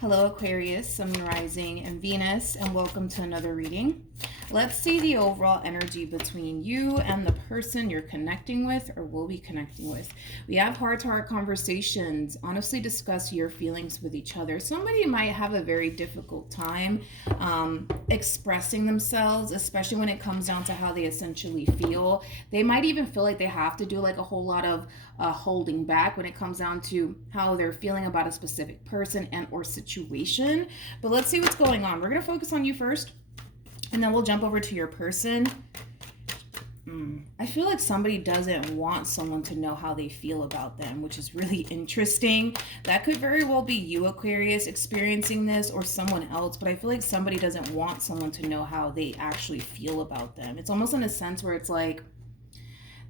Hello Aquarius, Sun, Rising, and Venus, and welcome to another reading. Let's see the overall energy between you and the person you're connecting with or will be connecting with. We have heart-to-heart conversations. Honestly, discuss your feelings with each other. Somebody might have a very difficult time expressing themselves, especially when it comes down to how they essentially feel. They might even feel like they have to do like a whole lot of holding back when it comes down to how they're feeling about a specific person and or situation. But let's see what's going on. We're going to focus on you first, and then we'll jump over to your person. I feel like somebody doesn't want someone to know how they feel about them, which is really interesting. That could very well be you, Aquarius, experiencing this, or someone else, but I feel like somebody doesn't want someone to know how they actually feel about them. It's almost in a sense where it's like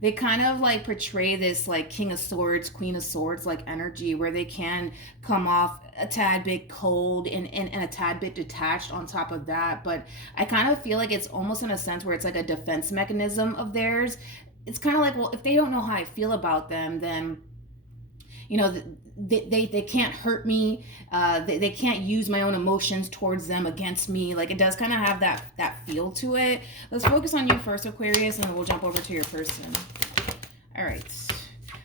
they kind of like portray this like King of Swords, Queen of Swords like energy where they can come off a tad bit cold and a tad bit detached on top of that. But I kind of feel like it's almost in a sense where it's like a defense mechanism of theirs. It's kind of like, well, if they don't know how I feel about them, then they can't hurt me. They can't use my own emotions towards them against me. Like, it does kind of have that feel to it. Let's focus on you first, Aquarius, and then we'll jump over to your person. All right.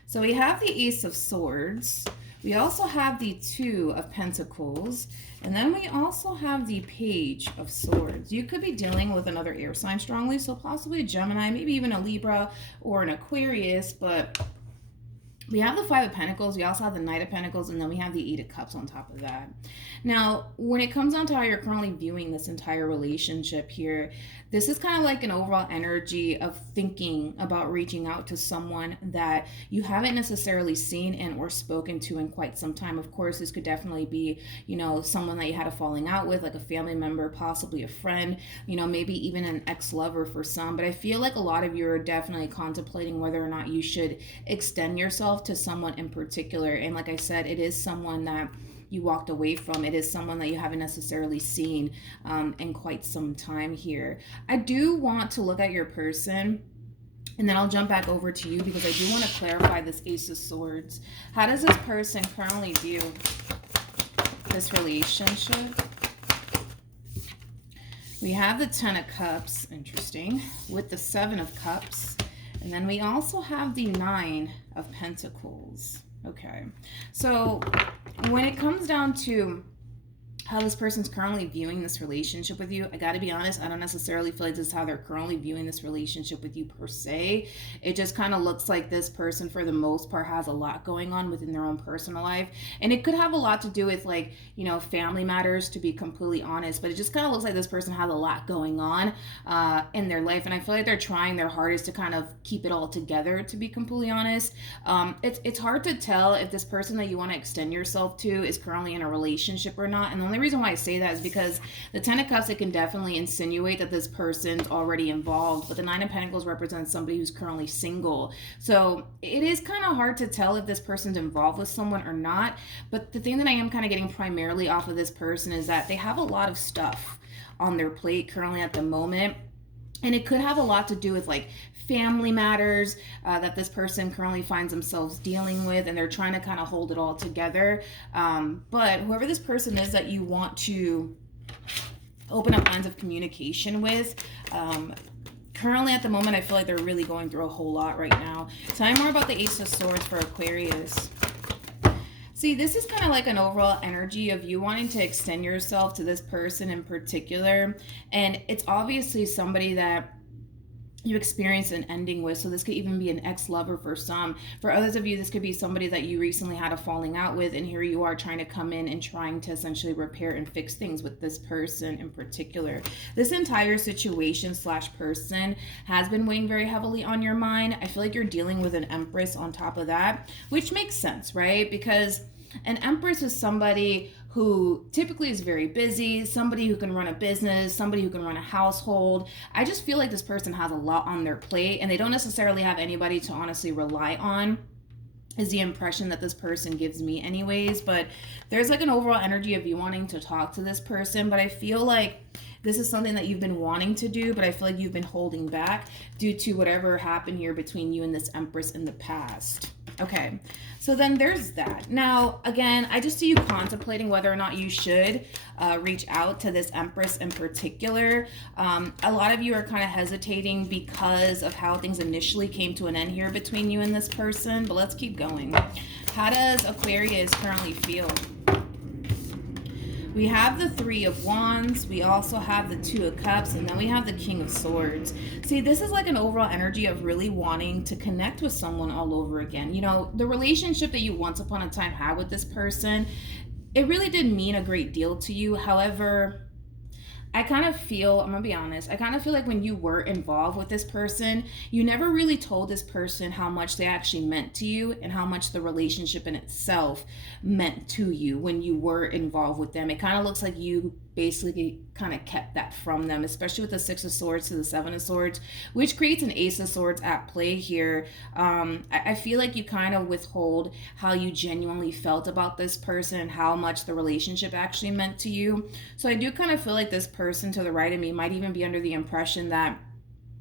So we have the Ace of Swords. We also have the Two of Pentacles. And then we also have the Page of Swords. You could be dealing with another air sign strongly, so possibly a Gemini, maybe even a Libra or an Aquarius, but we have the Five of Pentacles, we also have the Knight of Pentacles, and then we have the Eight of Cups on top of that. Now, when it comes down to how you're currently viewing this entire relationship here, this is kind of like an overall energy of thinking about reaching out to someone that you haven't necessarily seen and or spoken to in quite some time. Of course, this could definitely be, someone that you had a falling out with, like a family member, possibly a friend, maybe even an ex-lover for some. But I feel like a lot of you are definitely contemplating whether or not you should extend yourself to someone in particular. And like I said, it is someone that you walked away from. It is someone that you haven't necessarily seen in quite some time here. I do want to look at your person, and then I'll jump back over to you because I do want to clarify this Ace of Swords. How does this person currently view this relationship? We have the Ten of Cups, interesting, with the Seven of Cups. And then we also have the Nine of Pentacles. Okay, so when it comes down to how this person's currently viewing this relationship with you, I gotta be honest, I don't necessarily feel like this is how they're currently viewing this relationship with you per se. It just kind of looks like this person, for the most part, has a lot going on within their own personal life. And it could have a lot to do with, like, family matters, to be completely honest. But it just kind of looks like this person has a lot going on in their life. And I feel like they're trying their hardest to kind of keep it all together, to be completely honest. It's hard to tell if this person that you want to extend yourself to is currently in a relationship or not. And the only reason why I say that is because the Ten of Cups, it can definitely insinuate that this person's already involved, but the Nine of Pentacles represents somebody who's currently single. So it is kind of hard to tell if this person's involved with someone or not. But the thing that I am kind of getting primarily off of this person is that they have a lot of stuff on their plate currently at the moment. And it could have a lot to do with like family matters that this person currently finds themselves dealing with, and they're trying to kind of hold it all together. But whoever this person is that you want to open up lines of communication with, currently at the moment, I feel like they're really going through a whole lot right now. Tell me more about the Ace of Swords for Aquarius. See, this is kind of like an overall energy of you wanting to extend yourself to this person in particular. And it's obviously somebody that you experienced an ending with. So this could even be an ex-lover for some. For others of you, this could be somebody that you recently had a falling out with, and here you are trying to come in and trying to essentially repair and fix things with this person in particular. This entire situation / person has been weighing very heavily on your mind. I feel like you're dealing with an Empress on top of that, which makes sense, right? Because an Empress is somebody who typically is very busy, somebody who can run a business, somebody who can run a household. I just feel like this person has a lot on their plate, and they don't necessarily have anybody to honestly rely on, is the impression that this person gives me anyways. But there's like an overall energy of you wanting to talk to this person, but I feel like this is something that you've been wanting to do, but I feel like you've been holding back due to whatever happened here between you and this Empress in the past. Okay, so then there's that. Now, again, I just see you contemplating whether or not you should reach out to this Empress in particular. A lot of you are kind of hesitating because of how things initially came to an end here between you and this person, but let's keep going. How does Aquarius currently feel? We have the Three of Wands, we also have the Two of Cups, and then we have the King of Swords. See, this is like an overall energy of really wanting to connect with someone all over again. You know, the relationship that you once upon a time had with this person, it really did mean a great deal to you. However, I kind of feel, I'm gonna be honest, I kind of feel like when you were involved with this person, you never really told this person how much they actually meant to you and how much the relationship in itself meant to you when you were involved with them. It kind of looks like you basically kind of kept that from them, especially with the Six of Swords to the Seven of Swords, which creates an Ace of Swords at play here. I feel like you kind of withhold how you genuinely felt about this person and how much the relationship actually meant to you. So I do kind of feel like this person to the right of me might even be under the impression that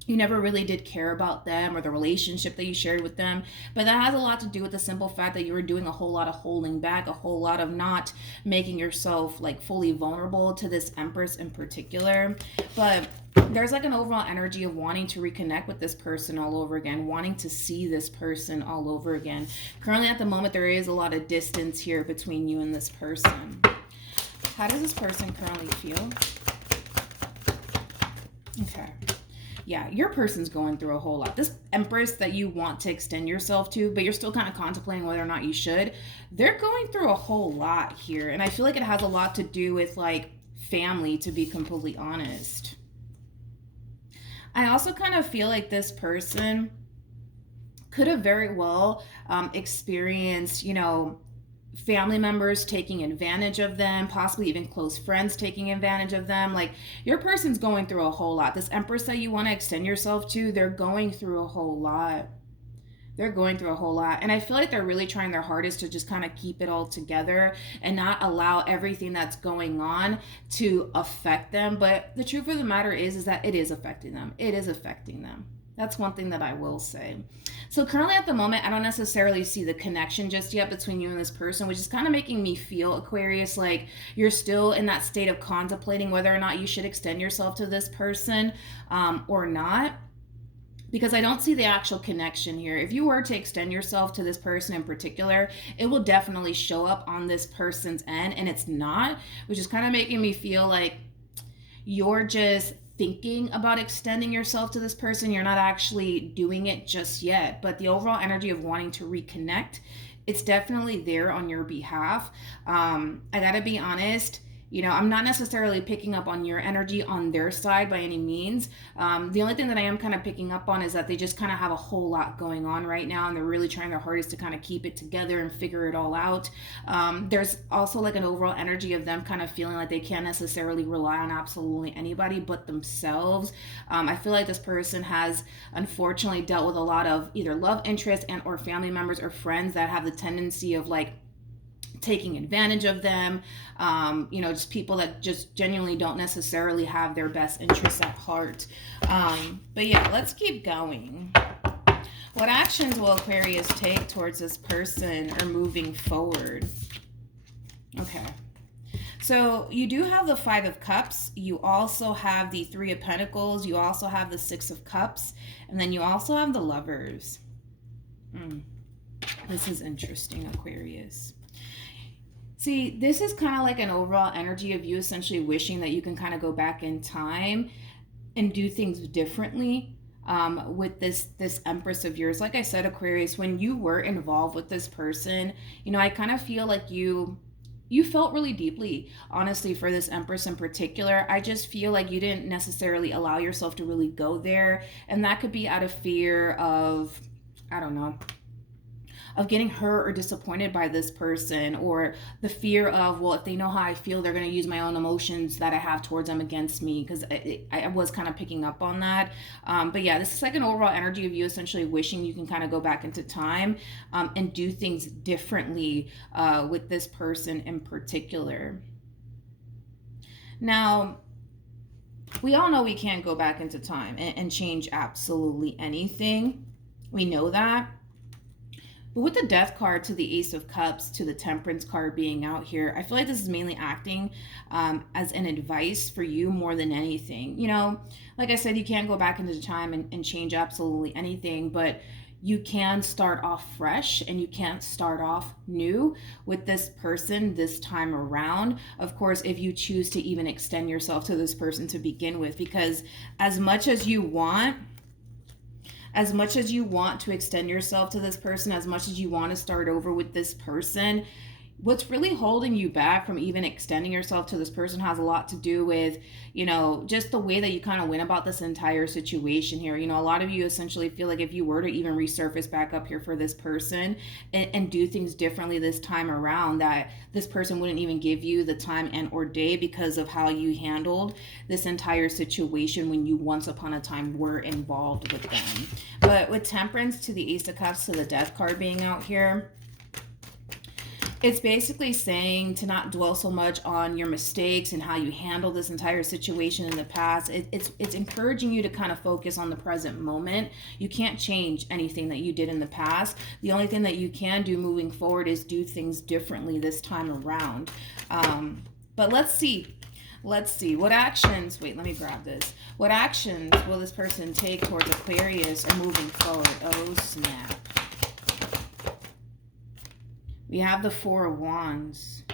you never really did care about them or the relationship that you shared with them. But that has a lot to do with the simple fact that you were doing a whole lot of holding back, a whole lot of not making yourself like fully vulnerable to this Empress in particular. But there's like an overall energy of wanting to reconnect with this person all over again, wanting to see this person all over again. Currently at the moment, there is a lot of distance here between you and this person. How does this person currently feel? Okay. Yeah, your person's going through a whole lot. This Empress that you want to extend yourself to, but you're still kind of contemplating whether or not you should, they're going through a whole lot here. And I feel like it has a lot to do with like family, to be completely honest. I also kind of feel like this person could have very well experienced, you know, family members taking advantage of them, possibly even close friends taking advantage of them. Like, your person's going through a whole lot. This Empress that you want to extend yourself to, they're going through a whole lot. They're going through a whole lot. And I feel like they're really trying their hardest to just kind of keep it all together and not allow everything that's going on to affect them. But the truth of the matter is that it is affecting them. It is affecting them. That's one thing that I will say. So currently at the moment, I don't necessarily see the connection just yet between you and this person, which is kind of making me feel, Aquarius, like you're still in that state of contemplating whether or not you should extend yourself to this person or not. Because I don't see the actual connection here. If you were to extend yourself to this person in particular, it will definitely show up on this person's end, and it's not, which is kind of making me feel like you're just thinking about extending yourself to this person. You're not actually doing it just yet, but the overall energy of wanting to reconnect, it's definitely there on your behalf. I gotta be honest, you know, I'm not necessarily picking up on your energy on their side by any means. The only thing that I am kind of picking up on is that they just kind of have a whole lot going on right now, and they're really trying their hardest to kind of keep it together and figure it all out. There's also like an overall energy of them kind of feeling like they can't necessarily rely on absolutely anybody but themselves. I feel like this person has unfortunately dealt with a lot of either love interest and or family members or friends that have the tendency of like taking advantage of them, you know, just people that just genuinely don't necessarily have their best interests at heart. But yeah, let's keep going. What actions will Aquarius take towards this person or moving forward? Okay. So you do have the Five of Cups. You also have the Three of Pentacles. You also have the Six of Cups. And then you also have the Lovers. This is interesting, Aquarius. See, this is kind of like an overall energy of you essentially wishing that you can kind of go back in time and do things differently with this Empress of yours. Like I said, Aquarius, when you were involved with this person, you know, I kind of feel like you felt really deeply, honestly, for this Empress in particular. I just feel like you didn't necessarily allow yourself to really go there. And that could be out of fear of, I don't know, of getting hurt or disappointed by this person, or the fear of, well, if they know how I feel, they're going to use my own emotions that I have towards them against me, because I was kind of picking up on that. But yeah, this is like an overall energy of you essentially wishing you can kind of go back into time and do things differently with this person in particular. Now, we all know we can't go back into time and change absolutely anything. We know that. But with the Death card to the Ace of Cups to the Temperance card being out here, I feel like this is mainly acting as an advice for you more than anything. You know, like I said, you can't go back into time and change absolutely anything, but you can start off fresh and you can't start off new with this person this time around. Of course, if you choose to even extend yourself to this person to begin with, because as much as you want to extend yourself to this person, as much as you want to start over with this person, what's really holding you back from even extending yourself to this person has a lot to do with, you know, just the way that you kind of went about this entire situation here. You know, a lot of you essentially feel like if you were to even resurface back up here for this person and do things differently this time around, that this person wouldn't even give you the time and or day because of how you handled this entire situation when you once upon a time were involved with them. But with Temperance to the Ace of Cups to the Death card being out here, it's basically saying to not dwell so much on your mistakes and how you handled this entire situation in the past. It's encouraging you to kind of focus on the present moment. You can't change anything that you did in the past. The only thing that you can do moving forward is do things differently this time around. But let's see. What actions, wait, let me grab this. What actions will this person take towards Aquarius and moving forward? Oh, snap. We have the Four of Wands.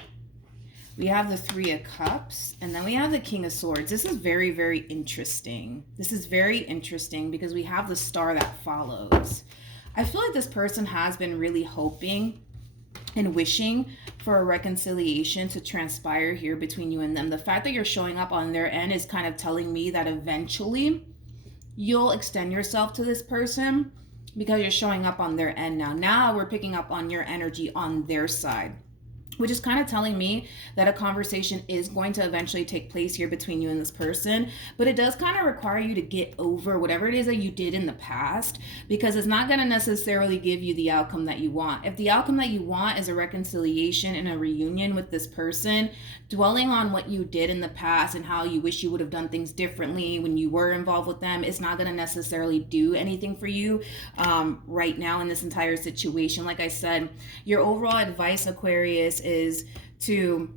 We have the Three of Cups. And then we have the King of Swords. This is very, very interesting. This is very interesting because we have the Star that follows. I feel like this person has been really hoping and wishing for a reconciliation to transpire here between you and them. The fact that you're showing up on their end is kind of telling me that eventually you'll extend yourself to this person, because you're showing up on their end now. Now we're picking up on your energy on their side, which is kind of telling me that a conversation is going to eventually take place here between you and this person. But it does kind of require you to get over whatever it is that you did in the past, because it's not going to necessarily give you the outcome that you want. If the outcome that you want is a reconciliation and a reunion with this person, dwelling on what you did in the past and how you wish you would have done things differently when you were involved with them, it's not going to necessarily do anything for you right now in this entire situation. Like I said, your overall advice, Aquarius, is to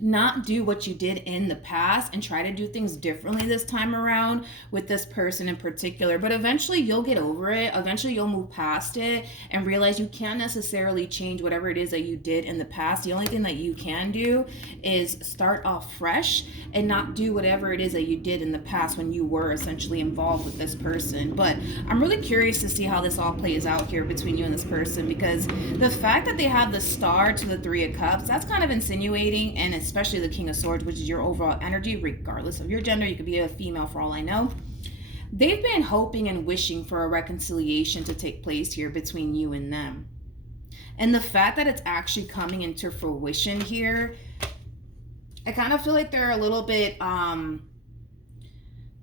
not do what you did in the past and try to do things differently this time around with this person in particular. But eventually you'll get over it. Eventually you'll move past it and realize you can't necessarily change whatever it is that you did in the past. The only thing that you can do is start off fresh and not do whatever it is that you did in the past when you were essentially involved with this person. But I'm really curious to see how this all plays out here between you and this person, because the fact that they have the Star to the Three of Cups, that's kind of insinuating, and especially the King of Swords, which is your overall energy, regardless of your gender. You could be a female for all I know. They've been hoping and wishing for a reconciliation to take place here between you and them. And the fact that it's actually coming into fruition here, I kind of feel like they're a little bit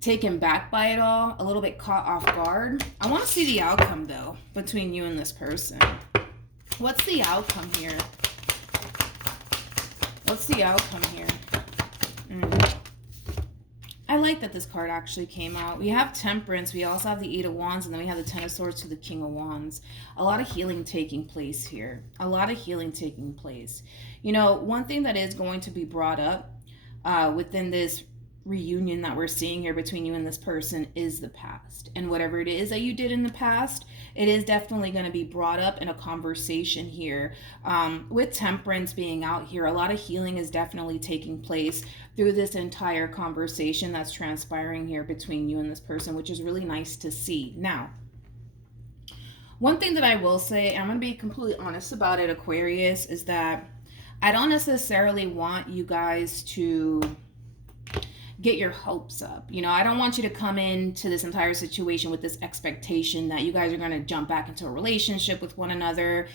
taken back by it all, a little bit caught off guard. I want to see the outcome, though, between you and this person. What's the outcome here? What's the outcome here? I like that this card actually came out. We have Temperance. We also have the Eight of Wands. And then we have the Ten of Swords to the King of Wands. A lot of healing taking place here. A lot of healing taking place. You know, one thing that is going to be brought up within this reunion that we're seeing here between you and this person is the past. And whatever it is that you did in the past, it is definitely going to be brought up in a conversation here. With Temperance being out here, a lot of healing is definitely taking place through this entire conversation that's transpiring here between you and this person, which is really nice to see. Now, one thing that I will say, and I'm going to be completely honest about it, Aquarius, is that I don't necessarily want you guys to get your hopes up. You know, I don't want you to come into this entire situation with this expectation that you guys are going to jump back into a relationship with one another,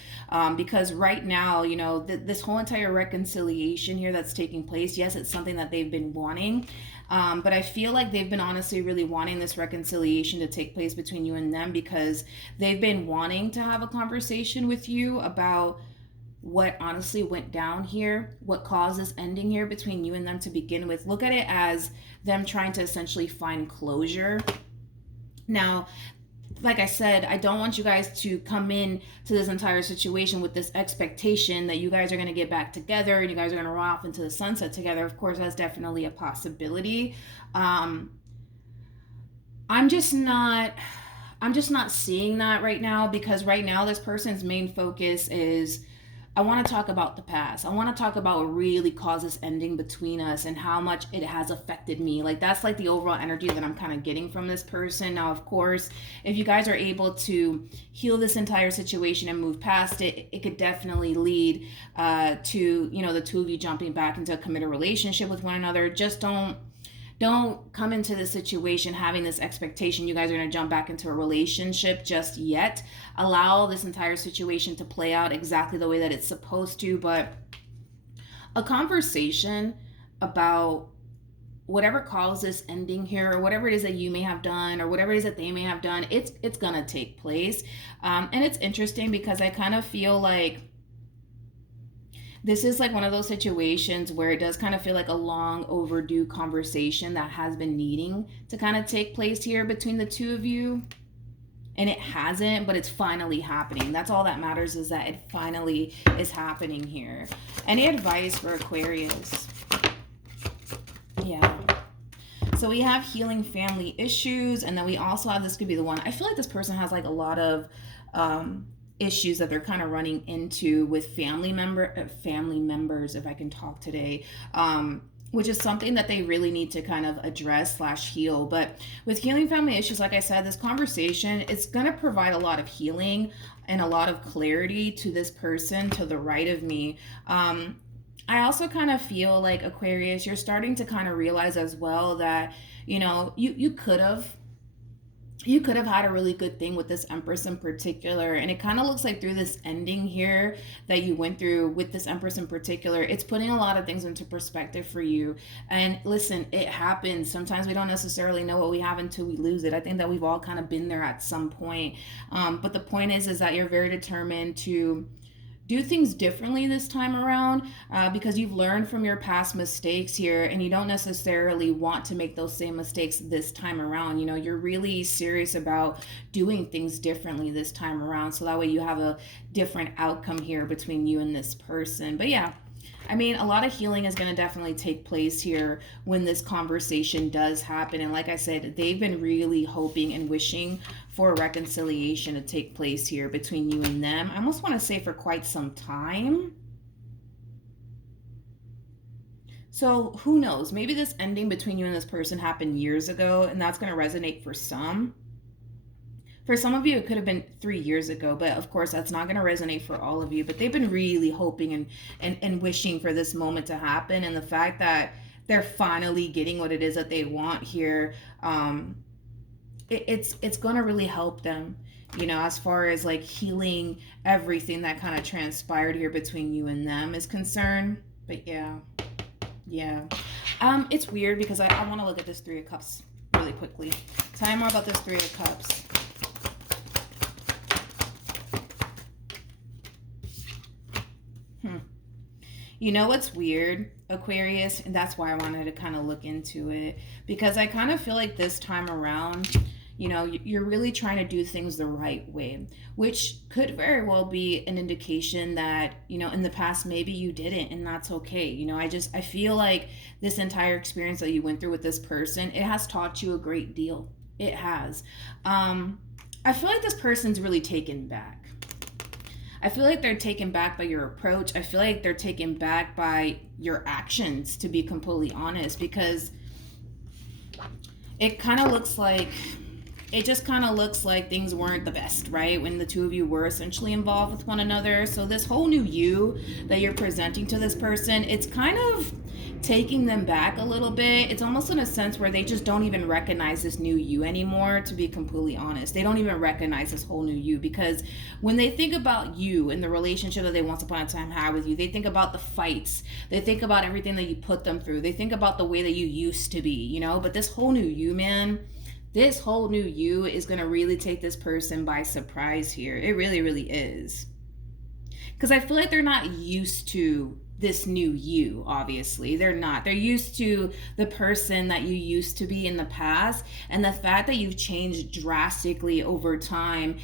because right now, you know, this whole entire reconciliation here that's taking place, yes, it's something that they've been wanting, but I feel like they've been honestly really wanting this reconciliation to take place between you and them, because they've been wanting to have a conversation with you about what honestly went down here, what caused this ending here between you and them to begin with. Look at it as them trying to essentially find closure. Now, like I said, I don't want you guys to come in to this entire situation with this expectation that you guys are going to get back together and you guys are going to run off into the sunset together. Of course, that's definitely a possibility. I'm just not seeing that right now, because right now this person's main focus is, I want to talk about the past. I want to talk about what really caused this ending between us and how much it has affected me. Like, that's like the overall energy that I'm kind of getting from this person. Now, of course, if you guys are able to heal this entire situation and move past it, it could definitely lead to, you know, the two of you jumping back into a committed relationship with one another. Just don't come into this situation having this expectation you guys are going to jump back into a relationship just yet. Allow this entire situation to play out exactly the way that it's supposed to. But a conversation about whatever caused this ending here, or whatever it is that you may have done, or whatever it is that they may have done, it's going to take place. And it's interesting because I kind of feel like this is like one of those situations where it does kind of feel like a long overdue conversation that has been needing to kind of take place here between the two of you. And it hasn't, but it's finally happening. That's all that matters, is that it finally is happening here. Any advice for Aquarius? Yeah. So we have healing family issues, and then we also have, this could be the one. I feel like this person has like a lot of issues that they're kind of running into with family members, if I can talk today, which is something that they really need to kind of address / heal. But with healing family issues, like I said, this conversation, it's going to provide a lot of healing and a lot of clarity to this person to the right of me. I also kind of feel like, Aquarius, you're starting to kind of realize as well that, you know, you could have had a really good thing with this Empress in particular. And it kind of looks like through this ending here that you went through with this Empress in particular, it's putting a lot of things into perspective for you. And listen, it happens. Sometimes we don't necessarily know what we have until we lose it. I think that we've all kind of been there at some point. But the point is that you're very determined to do things differently this time around, because you've learned from your past mistakes here, and you don't necessarily want to make those same mistakes this time around. You know, you're really serious about doing things differently this time around, so that way you have a different outcome here between you and this person. But yeah, I mean, a lot of healing is going to definitely take place here when this conversation does happen. And like I said, they've been really hoping and wishing for a reconciliation to take place here between you and them. I almost want to say for quite some time. So who knows? Maybe this ending between you and this person happened years ago, and that's going to resonate for some. For some of you, it could have been 3 years ago, but of course, that's not going to resonate for all of you. But they've been really hoping and wishing for this moment to happen. And the fact that they're finally getting what it is that they want here, it's going to really help them, you know, as far as like healing everything that kind of transpired here between you and them is concerned. But yeah. It's weird because I want to look at this Three of Cups really quickly. Tell me more about this Three of Cups. You know what's weird, Aquarius? And that's why I wanted to kind of look into it. Because I kind of feel like this time around, you know, you're really trying to do things the right way. Which could very well be an indication that, you know, in the past maybe you didn't, and that's okay. You know, I feel like this entire experience that you went through with this person, it has taught you a great deal. It has. I feel like this person's really taken back. I feel like they're taken back by your approach. I feel like they're taken back by your actions, to be completely honest, because it kind of looks like, it just kind of looks like things weren't the best, right? When the two of you were essentially involved with one another. So this whole new you that you're presenting to this person, it's kind of taking them back a little bit. It's almost in a sense where they just don't even recognize this new you anymore, to be completely honest. They don't even recognize this whole new you, because when they think about you and the relationship that they once upon a time had with you, they think about the fights. They think about everything that you put them through. They think about the way that you used to be, you know? But this whole new you, man, this whole new you is going to really take this person by surprise here. It really, really is. Because I feel like they're not used to this new you. Obviously they're not. They're used to the person that you used to be in the past, and the fact that you've changed drastically over time,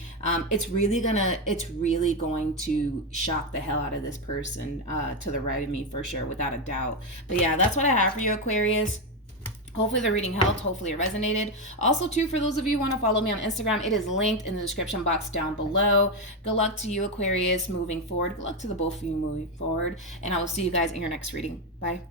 it's really going to shock the hell out of this person to the right of me, for sure, without a doubt. But yeah, that's what I have for you, Aquarius. Hopefully the reading helped. Hopefully it resonated. Also, too, for those of you who want to follow me on Instagram, it is linked in the description box down below. Good luck to you, Aquarius, moving forward. Good luck to the both of you moving forward. And I will see you guys in your next reading. Bye.